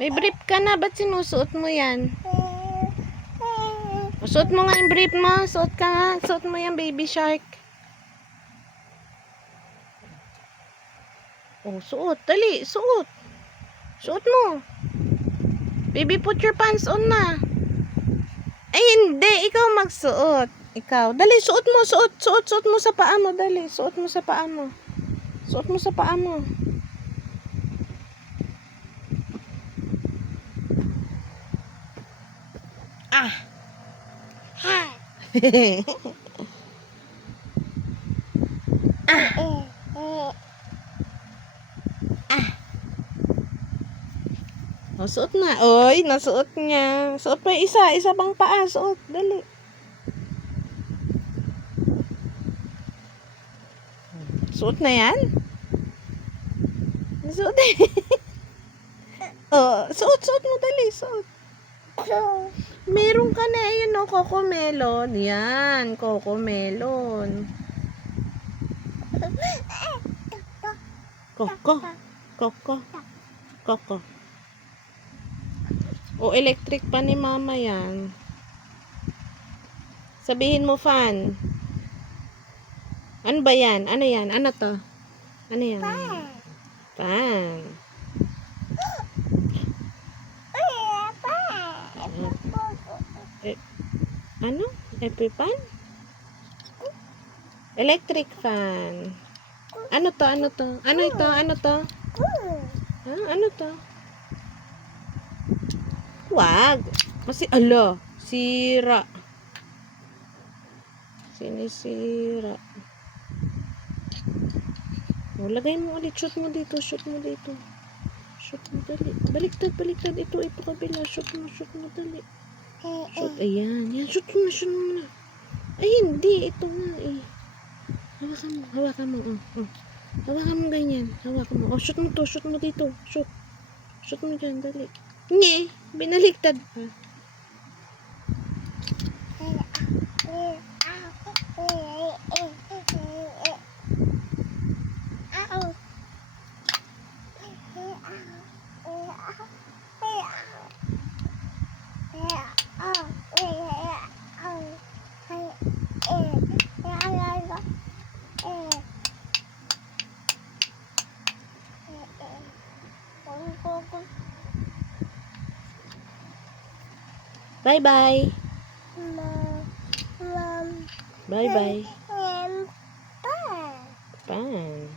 May brief ka na. Ba't sinusuot mo yan? Suot mo nga yung brief mo. Suot ka nga. Suot mo yan, baby shark. Oh, suot. Dali, suot. Suot mo. Baby, put your pants on na. Ay, hindi. Ikaw magsuot. Ikaw. Dali, suot mo. Suot. Suot mo sa paa mo. Dali. Suot mo sa paa mo. Suot mo sa paa mo. Ah. Ha. Oh, suot na. Oy, nasuot niya. Suot pa yung isa. Isa pang paa. Suot. Dali. Suot na yan? Suot na. Oh, suot mo. Dali. Suot. Meron ka na. Ayun o, Cocomelon. Yan. Cocomelon. Coco. O, electric pa ni mama yan. Sabihin mo, fan. Ano ba yan? Ano yan? Ano to? Ano yan? Fan. Ano? Epipan? Electric fan. Ano to? Ano to? Ano ito? Ano to? Ha? Ano to? Wag. Kasi, ala, sira. Sinisira. O, lagay mo ulit. Shoot mo dito. Shoot mo dito. Shoot mo, dali. Baliktad. Ito kabila. Shoot mo, dali. Shoot, ayan. Yan, shoot mo na. Ay, hindi. Ito nga eh. Hawakan mo. Hawakan mo ganyan. Hawakan mo. Oh, shoot mo to. Shoot mo dito. Shoot mo dyan, dali. Nye, binaliktad pa. Bye-bye. Bye-bye. Pan.